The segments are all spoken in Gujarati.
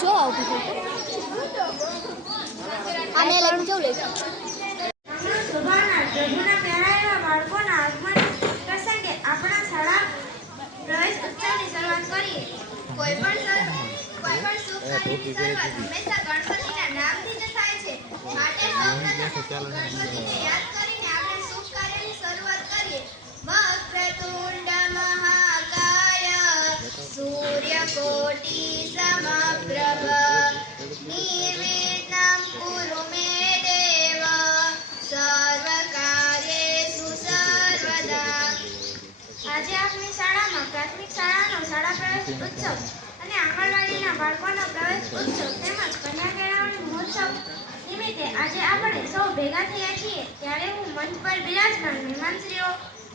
જો આવું આ મેં લઈને જવું લઈ પ્રભુના પ્યારા એવા બાળકોના આગમન પ્રસંગે આપણા શાળા પ્રવેશ ઉત્સવની શરૂઆત કરીએ. કોઈ પણ શુભ કાર્યની શરૂઆત હંમેશા ગણપતિના નામથી જ થાય છે. માટે સૌપ્રથમ ગણપતિને યાદ કરીને આપણે શુભ કાર્યની શરૂઆત કરીએ. વક્રતુંડ મહાકાય સૂર્યકોટિ સમપ્રભ નિર્વિઘ્नं કુરુ મે દેવ સર્વકાર્યેષુ સર્વદા. આજે આપણી શાળામાં પ્રાથમિક શાળાનો શાળા પ્રવેશ ઉત્સવ અને આંગણવાડીના બાળકોનો પ્રવેશ ઉત્સવ તેમજ કન્યા કેળવણી મહોત્સવ નિમિત્તે આજે આપણે સૌ ભેગા થયા છીએ. ત્યારે હું મંચ પર બિરાજમાન મહેમાનશ્રીઓ,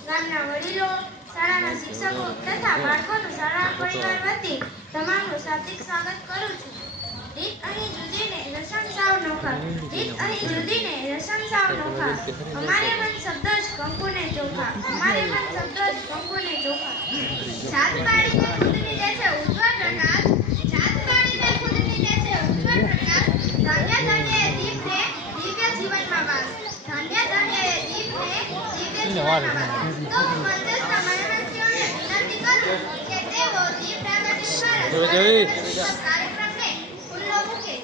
ગામના વડીલો, શાળાના શિક્ષકો તથા બાળકોનું શાળા પરિવાર વતી તમામનું શાબ્દિક સ્વાગત કરું છું. રીત અહીં જુદીને રસમ સાવ નોખા, રીત અહીં જુદીને રસમ સાવ નોખા. અમારે મન શબ્દ જ કંકુને ચોખા, અમારે મન શબ્દ જ કંકુને ચોખા. જાત પાડીને ખુદની દે છે ઉજ્જવળ પ્રકાશ, જાત પાડીને ખુદની દે છે ઉજ્જવળ પ્રકાશ. ધન્ય ધન્ય એ દીપને દિવ્ય જીવનમાં વાસ, ધન્ય ધન્ય એ દીપને દિવ્ય જીવનમાં વાસ. તો હું મંચસ્થ મહેમાનશ્રીઓને વિનંતી કરું કે તેઓ દીપ પ્રાગટ્ય દ્વારા કાર્યક્રમને ખુલ્લો મૂકે.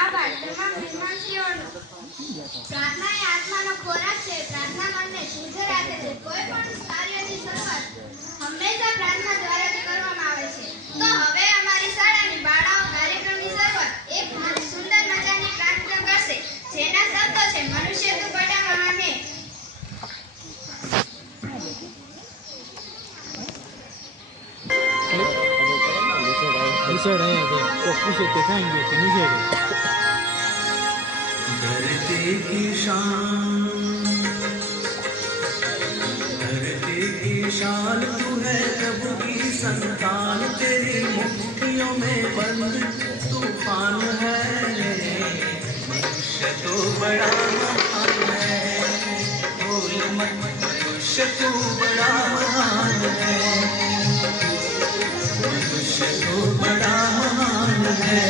આભાર તમામ મહેમાનશ્રીઓનો. પ્રાર્થના એ આત્માનો ખોરાક છે. પ્રાર્થના મનને શુદ્ધ રાખે છે. કોઈ પણ કાર્યની શરૂઆત હંમેશા પ્રાર્થના દ્વારા જ કરવામાં આવે છે. તો હવે અમારી શાળાની બાળાઓ કાર્યક્રમની શરૂઆત એક સુંદર મજાની પ્રાર્થના કરશે, જેના શબ્દો છે મનુષ્ય તું બડા મહાન હે. धरती की शान तू है प्रभु की संतान, तेरी मुट्ठियों में बंद तूफान है. मनुष्य तो बड़ा महान है, बोल मत मनुष्य तू बड़ा महान है, मनुष्य तो बड़ा महान है,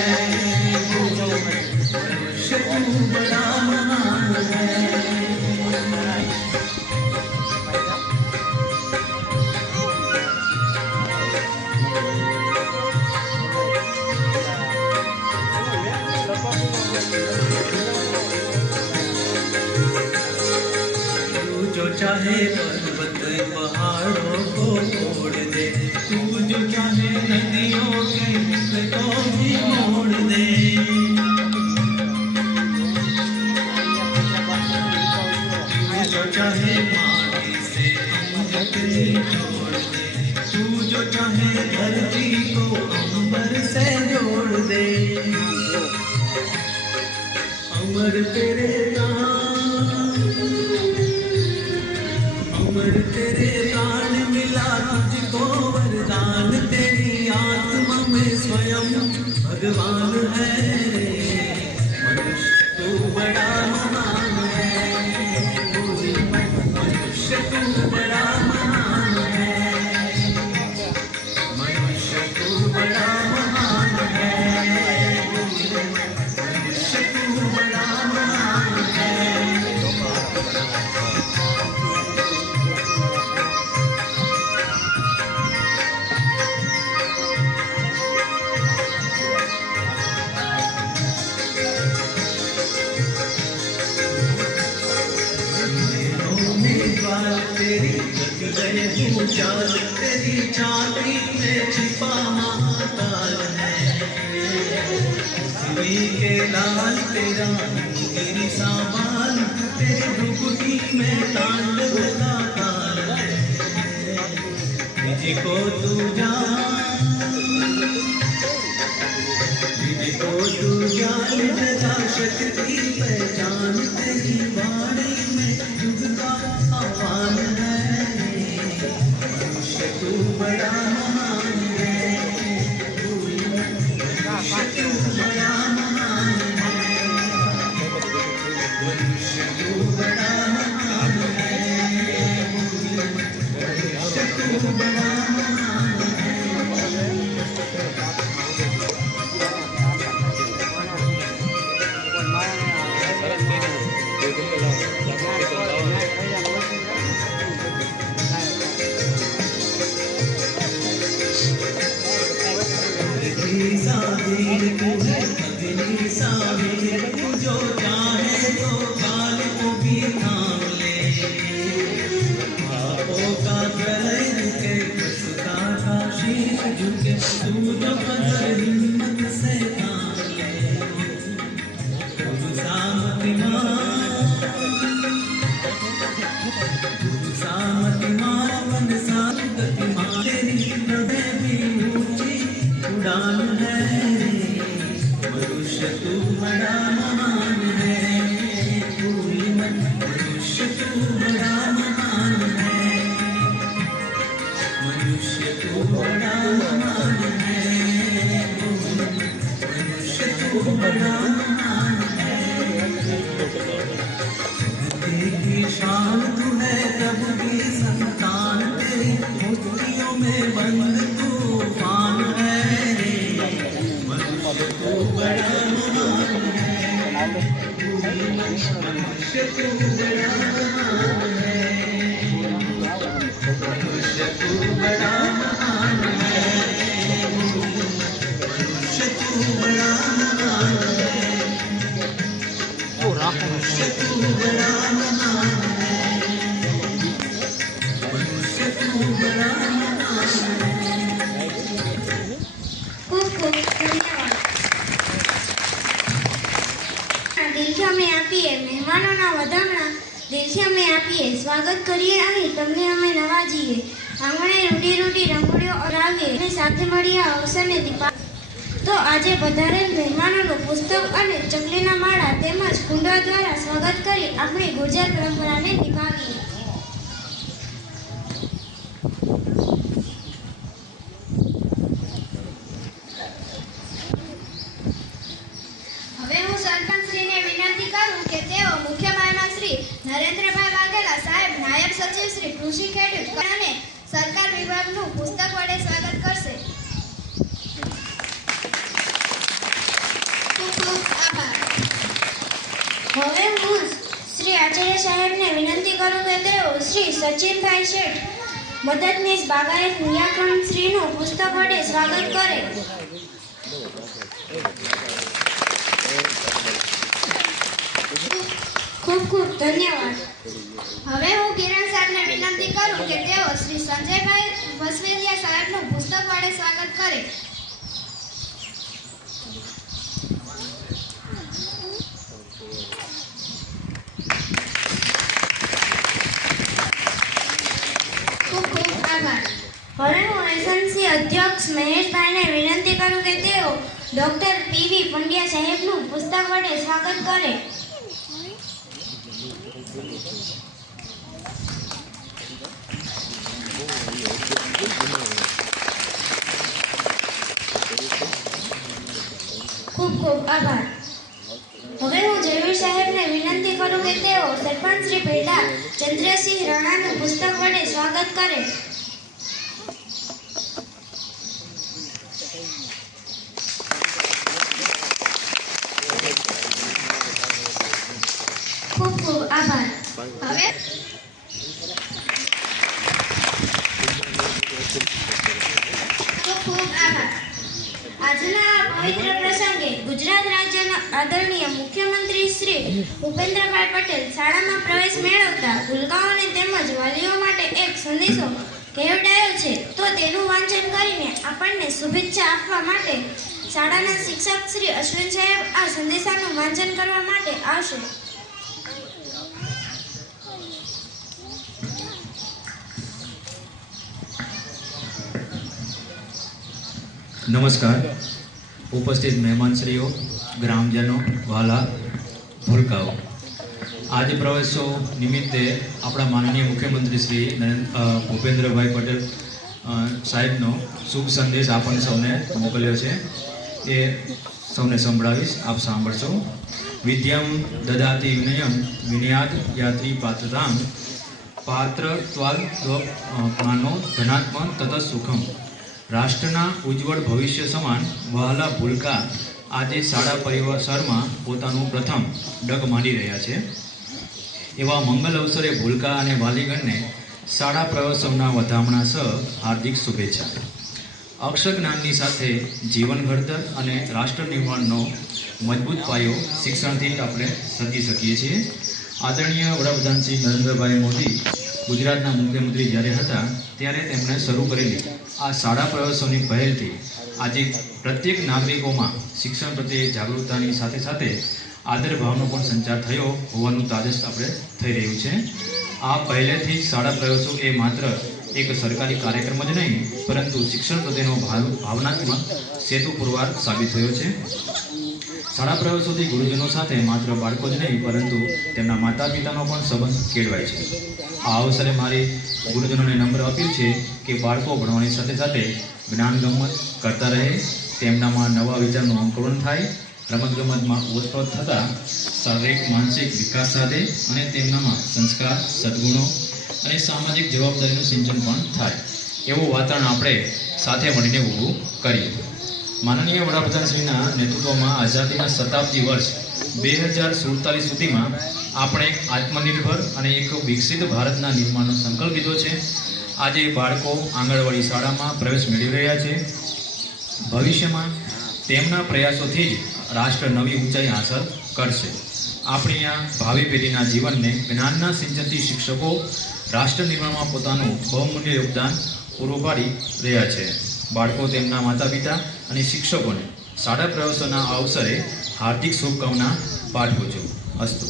बोल मनुष्य तू बड़ा महान है. चाहे पर्वत पहाड़ों को तोड़ दे, तू जो चाहे नदियों के मुख को भी मोड़ दे. तू जो चाहे माटी से अमृत जोड़ दे, तू जो चाहे धरती को अंबर से जोड़ दे. अमर तेरे तेरे दान मिला तुझको वरदान, तेरी आत्मा में स्वयं भगवान है. मनुष्य तू बड़ा महान है, मनुष्य तू बड़ा महान है, मनुष्य तू बड़ा महान है, मनुष्य तू बड़ा महान है. गए तू चाल, तेरी चाली में छिपा महाकाल है। सिरी के लाल तेरा तेरी साबाल, तेरी भुगुटी में तांडव का ताल है। को तू जान लगा शक्ति पहचान, तेरी वाणी में युग का आह्वान है। मनुष्य तू बड़ा महान है, मनुष्य तू बड़ा महान है, मनुष्य तू बड़ा महान है, मनुष्य तू बड़ा जो चाहे तो काल को भी थाम ले। पापों का प्रलय रुके, सुता का शीश झुके, तू जो बदर हिम्मत से थाम ले। गुरु सामति माँ मन सागति माँ, तेरी हृदय भी ऊंची उड़ान है। मनुष्य तू बड़ा महान है, मनुष्य तू बड़ा महान है, मनुष्य तू बड़ा महान है, मनुष्य तू बड़ा महान है। तेरी शान तू है प्रभु की संतान, तेरी मूर्तियों में बंद तूफान है। मनुष्य तू बड़ा महान है, मनुष्य तू बड़ा महान है, मनुष्य तू बड़ा महान है, मनुष्य तू बड़ा महान है, मनुष्य तू बड़ा महान है, मनुष्य तू बड़ा महान है। खूब खूब धन्यवाद। દિલથી અમે આપીએ મહેમાનોના વધામણા, દિલથી અમે આપીએ સ્વાગત કરીએ અને તમને અમે નવાજીએ। આંગણે રૂડી રૂડી રંગોળીઓ ઓરાવીએ અને સાથે મળી આ અવસરને દીપા। તો આજે પધારેલ મહેમાનોનું પુસ્તક અને ચકલીના માળા તેમજ કુંડા દ્વારા સ્વાગત કરી આપણી ગુર્જર પરંપરાને નિભાવીએ। હવે હું સરપંચશ્રીને વિનંતી કરું કે તેઓ મુખ્ય મહેમાન શ્રી નરેન્દ્રભાઈ વાઘેલા સાહેબ, નાયબ સચિવ શ્રી કૃષિ ખેડૂત અને સરકાર વિભાગનું પુસ્તક વડે સ્વાગત કરશે। ખૂબ ખૂબ આભાર। હવે હું શ્રી આચાર્ય સાહેબને વિનંતી કરું કે તેઓ શ્રી સચિનભાઈ શેઠ, મદદનીશ બાગાયત નિયામક શ્રીનું પુસ્તક વડે સ્વાગત કરે। ખૂબ ખૂબ ધન્યવાદ। હવે હું કિરણ સાહેબને વિનંતી કરું કે તેઓ શ્રી સંજયભાઈ વસવેલિયા સાહેબનું પુસ્તક વડે સ્વાગત કરે। ખૂબ ખૂબ આભાર। હવે હું એસએનસી અધ્યક્ષ મહેશભાઈને વિનંતી કરું કે તેઓ ડોક્ટર પીવી પંડ્યા સાહેબનું પુસ્તક વડે સ્વાગત કરે। ખૂબ ખૂબ આભાર। હવે હું જયવીર સાહેબને વિનંતી કરું કે તેઓ સરપંચ શ્રી પેડા ચંદ્રસિંહ રાણાનું પુસ્તક વડે સ્વાગત કરે। ખૂબ ખૂબ આભાર। હવે ખૂબ ખૂબ આભાર। આજના પવિત્ર પ્રસંગે ગુજરાત રાજ્યના આદરણીય મુખ્યમંત્રી શ્રી ભૂપેન્દ્રભાઈ પટેલ શાળામાં પ્રવેશ મેળવતા ભૂલકાઓને તેમજ વાલીઓ માટે એક સંદેશો કહેવડાયો છે, તો તેનું વાંચન કરીને આપણને શુભેચ્છા આપવા માટે શાળાના શિક્ષક શ્રી અશ્વિન સાહેબ આ સંદેશાનું વાંચન કરવા માટે આવશે. નમસ્કાર. ઉપસ્થિત મહેમાનશ્રીઓ, ગ્રામજનો, વાલા ભૂલકાઓ, આજે પ્રવેશો નિમિત્તે આપણા માનનીય મુખ્યમંત્રી શ્રી ભૂપેન્દ્રભાઈ પટેલ સાહેબનો શુભ સંદેશ આપણને સૌને મોકલ્યો છે. એ સૌને સંભળાવીશ, આપ સાંભળશો. વિદ્યામ દદાતિ વિનયમ વિનયાદ યાત્રી પાત્રતામ પાત્ર ત્વાલ માનો ધનાત્મ તત સુખમ. રાષ્ટ્રના ઉજ્જવળ ભવિષ્ય સમાન વહાલા ભૂલકા આજે શાળા પરિવારમાં પોતાનું પ્રથમ ડગ માંડી રહ્યા છે. એવા મંગલ અવસરે ભૂલકા અને વાલીગણને શાળા પ્રવેશોના વધામણા સહ હાર્દિક શુભેચ્છા. અક્ષર જ્ઞાનની સાથે જીવન ઘડતર અને રાષ્ટ્ર નિર્માણનો મજબૂત પાયો શિક્ષણથી જ આપણે સર્જી શકીએ છીએ. આદરણીય વડાપ્રધાન શ્રી નરેન્દ્રભાઈ મોદી ગુજરાતના મુખ્યમંત્રી જ્યારે હતા ત્યારે તેમણે શરૂ કરેલી આ શાળા પ્રવેશોની પહેલથી આજે પ્રત્યેક નાગરિકોમાં શિક્ષણ પ્રત્યે જાગૃતતાની સાથે સાથે આદર ભાવનો પણ સંચાર થયો હોવાનું તાજસ આપણે થઈ રહ્યું છે. આ પહેલેથી શાળા પ્રવેશો એ માત્ર એક સરકારી કાર્યક્રમ જ નહીં, પરંતુ શિક્ષણ પ્રત્યેનો ભાવનાત્મક સેતુ પુરવાર સાબિત થયો છે. શાળા પ્રવેશોથી ગુરુજનો સાથે માત્ર બાળકો જ નહીં, પરંતુ તેમના માતા પિતાનો પણ સંબંધ કેળવાય છે. આ અવસરે મારી ગુરુજનોને નમ્ર અપીલ છે કે બાળકો ભણવાની સાથે સાથે જ્ઞાન ગમત કરતા રહે, તેમનામાં નવા વિચારનું અંકુરણ થાય, રમતગમતમાં ઓતપ્રોત થતાં શારીરિક માનસિક વિકાસ સાધે અને તેમનામાં સંસ્કાર, સદ્ગુણો અને સામાજિક જવાબદારીનું સિંચન પણ થાય, એવું વાતાવરણ આપણે સાથે મળીને ઊભું કરીએ. માનનીય વડાપ્રધાનશ્રીના નેતૃત્વમાં આઝાદીના શતાબ્દી વર્ષ 2047 સુધીમાં આપણે આત્મનિર્ભર અને એક વિકસિત ભારતના નિર્માણનો સંકલ્પ લીધો છે. આજે બાળકો આંગણવાડી શાળામાં પ્રવેશ મેળવી રહ્યા છે. ભવિષ્યમાં તેમના પ્રયાસોથી જ રાષ્ટ્ર નવી ઊંચાઈ હાંસલ કરશે. આપણી આ ભાવિ પેઢીના જીવનને જ્ઞાનના સિંચનથી શિક્ષકો રાષ્ટ્ર નિર્માણમાં પોતાનું બહુમૂલ્ય યોગદાન પૂરું પાડી રહ્યા છે. બાળકો તેમના માતા પિતા અને શિક્ષકોને શાળા પ્રવેશોના અવસરે હાર્દિક શુભકામના પાઠવું છું. અસ્તુ.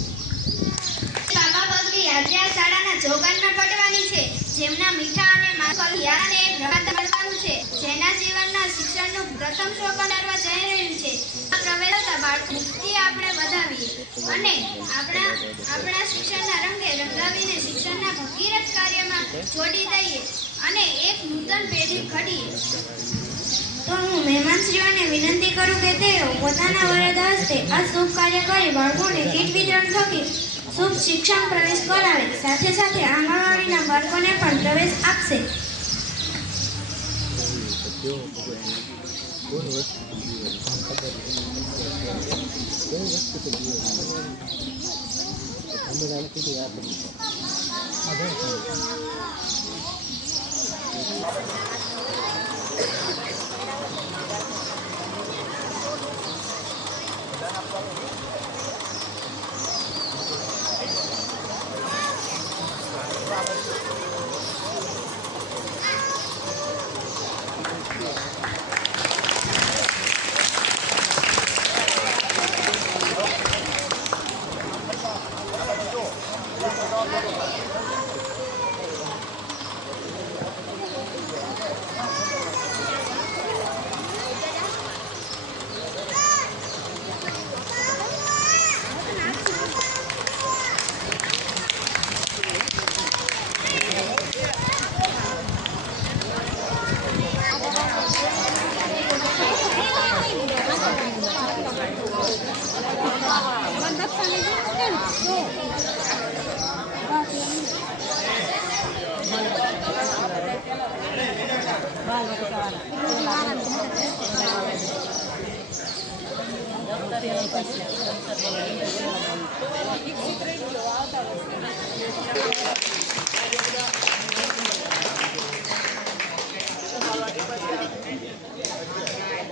બાબા બગડી આજે આ શાળાના જોગાનમાં પડવાની છે, જેમના મીઠા અને માખલ યાને રવાતા મળવાનું છે, જેના જીવનના શિક્ષણનું પ્રથમ સોપાન કરવા જઈ રહ્યું છે. આ પ્રવેશતા બાળકો મુક્તિ આપણે વધાવીએ અને આપણા શિક્ષણના રંગે રંગાવીને શિક્ષણના ભગીરથ કાર્યમાં જોડી દઈએ અને એક નૂતન પેઢી ઘડીએ. તો હું મહેમાનશ્રીઓને વિનંતી કરું કે તેઓ પોતાના વરદ હસ્તે આ શુભ કાર્ય કરી બાળકોને કીટ વિતરણ થકી શુભ શિક્ષણ પ્રવેશ કરાવે, સાથે સાથે આંગણવાડીના બાળકોને પણ પ્રવેશ આપશે.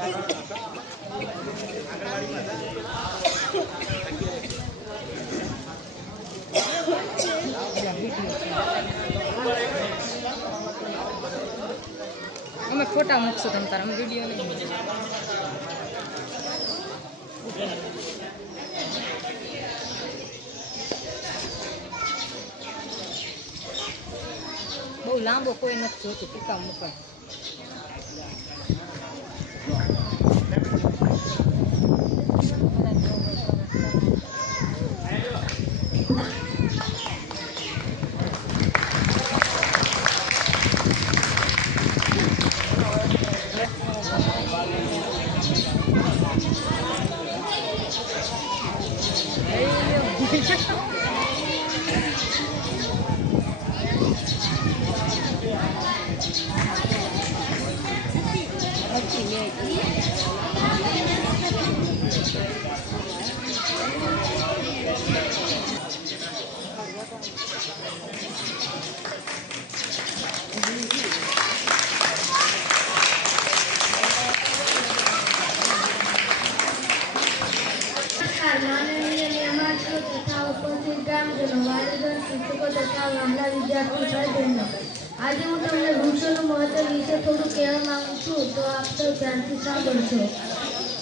અમે ફોટા મૂકશું તમ તારા અમે વિડીયો નહીં બહુ લાંબો કોઈ નથી જોતું ટીકા મૂકાય માનનીય નિયામકો તથા ઉપસ્થિત ગ્રામજનો, વાલીગણ, શિક્ષકો તથા મહિલા વિદ્યાર્થી ભાઈબહેનો, આજે હું તમને વૃક્ષોનું મહત્વ વિશે થોડું કહેવા માંગુ છું, તો આપ સૌ ધ્યાનથી સાંભળજો.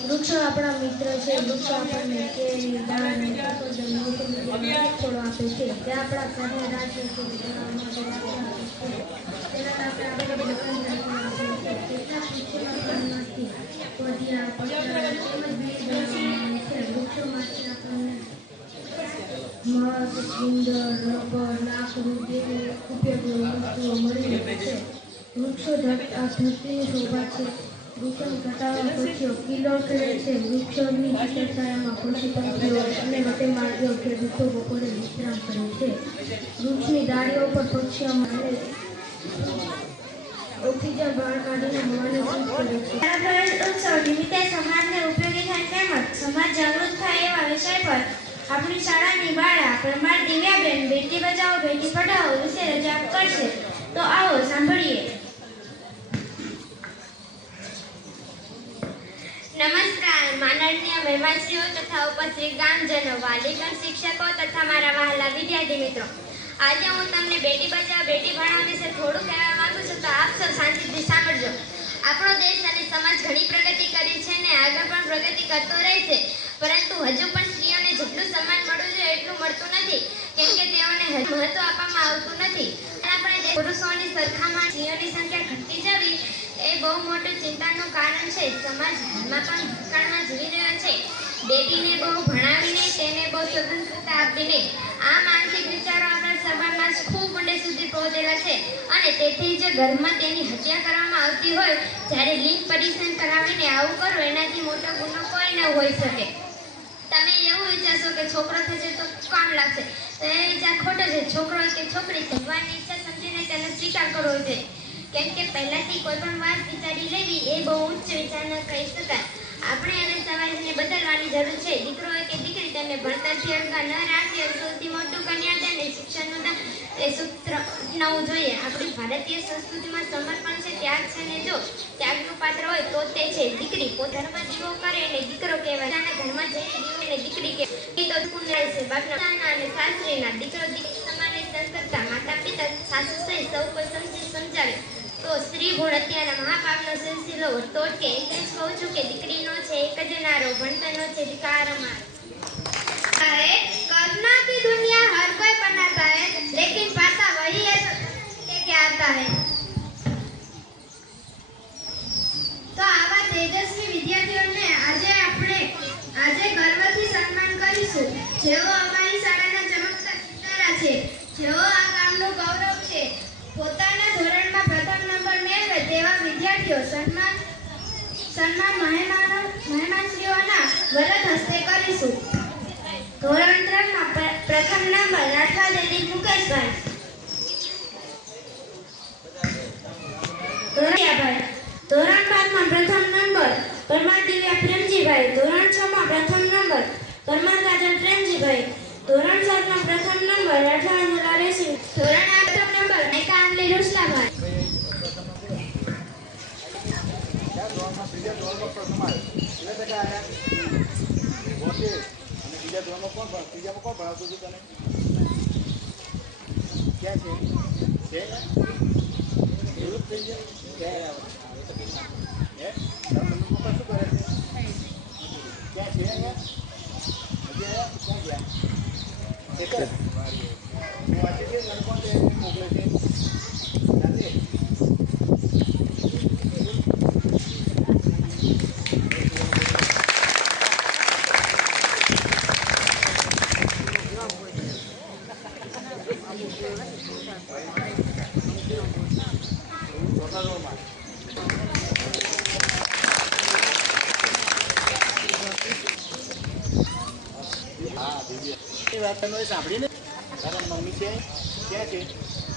વૃક્ષો આપણા મિત્ર છે. વૃક્ષો આપણને કેરી, દાળ, સફરજન, મોસંબી જેવા ફળો આપે છે. તે આપણા ઘરને રાખે છે. તેના માટે આપણે કેટલાક વૃક્ષોના પાનમાંથી પડિયા, પતરા તેમજ બીજ બનાવવામાં આવે છે. વૃક્ષોમાંથી આપણને મધ, ગુંદર, રબર, લાકડું જેવી ઉપયોગી વસ્તુઓ મળી રહે છે. વૃક્ષો ધરતીની શોભા છે. વૃક્ષોને ઘટાડવા પક્ષીઓ કિલો કરે છે. વૃક્ષોની છાયામાં પશુ પંખીઓ અને વટેમાર્ગીઓ ખેડૂતો બપોરે વિશ્રામ કરે છે. વૃક્ષની ડાળીઓ પર પક્ષીઓ મારે ઓક્સિજન બહાર કાઢીને હવાને શુદ્ધ કરે છે. ઉત્સવ નિમિત્તે સમાજને ઉપયોગી થાય તેમજ સમાજ જાગૃત થાય એવા વિષય પર આપણી શાળાની બાળા પરમાર દિવ્યાબેન બેટી બચાવો બેટી પઢાઓ વિશે રજૂઆત કરશે. તો આવો સાંભળીએ. નમસ્કાર માનનીય મહેમાનશ્રીઓ તથા ઉપસ્થિત ગામજનો, વાલીગણ, શિક્ષકો તથા મારા વહાલા વિદ્યાર્થી મિત્રો, આજે હું તમને બેટી બચાવો બેટી ભણાવો વિશે થોડું કહેવા માંગુ છું, તો આપ સૌ શાંતિથી સાંભળજો. આપણો દેશ અને સમાજ ઘણી પ્રગતિ કરી છે ને આગળ પણ પ્રગતિ કરતો રહેશે, પરંતુ હજુ પણ સ્ત્રીઓને જેટલું સન્માન મળવું જોઈએ એટલું મળતું નથી, કેમ કે તેઓને મહત્વ આપવામાં આવતું નથી. આપણે પુરુષોની સરખામણી સ્ત્રીઓની સંખ્યા ઘટતી જવી એ બહુ મોટું ચિંતાનું કારણ છે. સમાજ હાલમાં પણ ભૂતકાળમાં જીવી રહ્યો છે. બેટીને બહુ ભણાવીને તેને બહુ સ્વતંત્રતા આપીને આ માનસિક વિચારો આપણા સમાજમાં ખૂબ ઊંડે સુધી પહોંચેલા છે અને તેથી જ ઘરમાં તેની હત્યા કરવામાં આવતી હોય, જ્યારે લિંગ પરીક્ષણ કરાવીને આવું કરવું એનાથી મોટો ગુનો કોઈ ન હોઈ શકે. તમે એવું વિચારશો કે છોકરો થશે તો કામ લાગશે, તો એ વિચાર ખોટો છે. છોકરો કે છોકરી ભગવાનની ઈચ્છા સમજીને તેને સ્વીકાર કરવો છે, કેમ કે પહેલાથી કોઈ પણ વાત વિચારી લેવી એ બહુ ઉચ્ચ વિચાર ન કહી શકાય. આપણે અને સમાજને બદલવાની જરૂર છે. દીકરો હોય કે દીકરી તેને ભણતરથી અળગા ન રાખીએ. સૌથી મોટું કન્યા તેને શિક્ષણનું દાન એ સૂત્ર અપનાવવું જોઈએ. આપણી ભારતીય સંસ્કૃતિમાં સમર્પણ છે, ત્યાગ છે, ને જો ત્યાગનું પાત્ર હોય તો તે છે દીકરી. ધર્મ જીવો કરે એને દીકરો કહેવાય. ઘરમાં જઈને જીવો એને દીકરી કહેવાય. તો પુણ્ય છે. બાપના અને સાસરીના દીકરો દીકરી સમાન સંસ્કૃતતા માતા પિતા સાસુ સહિત સૌ કોઈ સમજી સમજાવે તો સ્ત્રી ભૂણ હત્યાના મહાપાપનો સિલસિલો તોડકે. એટલે જ કહું છું કે દીકરીનો છે એક જ નારો, ભણતરનો છે ધિકાર અમારો. कल्पना की दुनिया हर कोई बनाता है, लेकिन पाता वही है लेके आता है. तो आवा तेजस्वी विद्यार्थीઓને આજે ગર્વથી સન્માન કરીશું, જેઓ અમારી શાળાના ચમકતા સિતારા છે, જેઓ આ ગામનું ગૌરવ છે. પોતાના ધોરણમાં પ્રથમ નંબર મેળવે તેવા વિદ્યાર્થીઓ સન્માન મહેમાનશ્રીઓના વરદ હસ્તે કરીશું. ધોરણ 3 માં પ્રથમ નંબર રાઠવા દેદી મુકેશભાઈ. ધોરણ 5 માં પ્રથમ નંબર પરમાર દિવ્યા પ્રેમજીભાઈ. ધોરણ 6 માં પ્રથમ નંબર પરમાર કાજલ પ્રેમજીભાઈ. ધોરણ 7 માં પ્રથમ નંબર રાઠવા અંજલા રેશી. ધોરણ 8 પ્રથમ નંબર મેકા આંગલી રૂસલાભાઈ. બોતેર. અને બીજા ધોરણમાં કોણ ભણ ત્રીજામાં કોણ ભણાવતું હતું તને? ક્યાં છે? છે ને? એવું જ થઈ જાય. ક્યાં હે? તારા મમ્મી પપ્પા શું કરે છે? ક્યાં છે અહીંયા? હજી આવ્યા? ક્યાં ગયા? છે કર. હું વાંચી ગઈ મને કોણ છે મોકલે છે? જાતે. એ વાત તમે સાંભળી ને તારા મમ્મી છે ક્યાં છે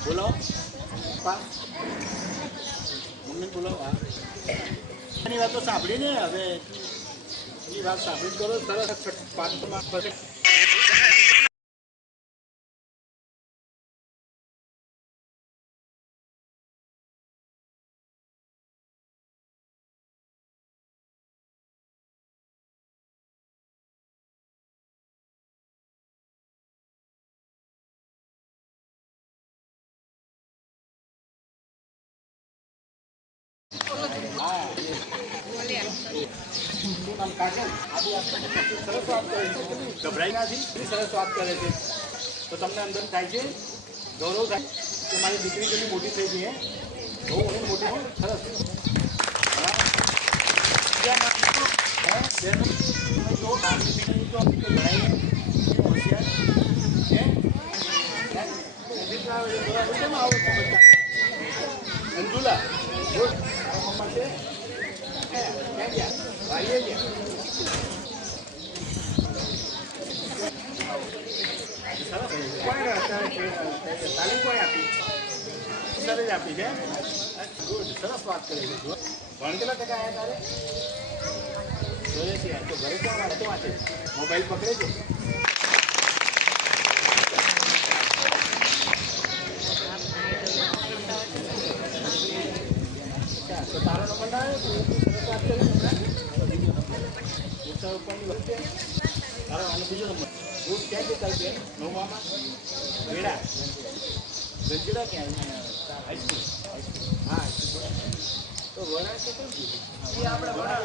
બોલો પપ્પા મમ્મી બોલો હા એની વાત તો સાંભળી ને હવે એની વાત સાંભળી કરો સરસ પાંચમાં સરસ વાત કરે છે ગભરાઈ નથી એટલી સરસ વાત કરે છે તો તમને અંદર થાય છે ગૌરવ થાય કે મારી દીકરી કેટલી મોટી થઈ ગઈ હે બહુ ઘણી મોટી હોય સરસ અંજુલા મમ્મા છે ક્યાં ગયા ભાઈએ ગયા તાલીમ કોઈ આપી સર જ આપી છે ગુડ સરસ વાત કરી છે ભણ કેટલા ટકા આવ્યા તારે જોઈએ છીએ તો ઘરે કોણ વાંચે વાંચે મોબાઈલ પકડે છે તો તારો નંબર ના આવ્યો સરસ વાત કરી ઉપરની વચ્ચે તારો આનો બીજો નંબર ગ્રુપ ક્યાં છે તારું બેન નવમામાં વેડા ગંજડા ક્યાં હાઈસ્કૂલ હા તો વડા છે કેમ એ આપણે વડા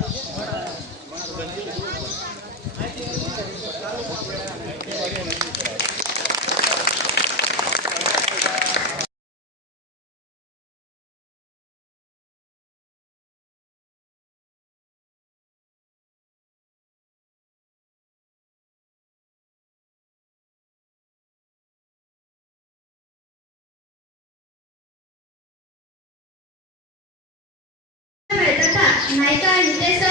તથા નાયકા હિતેશ્વર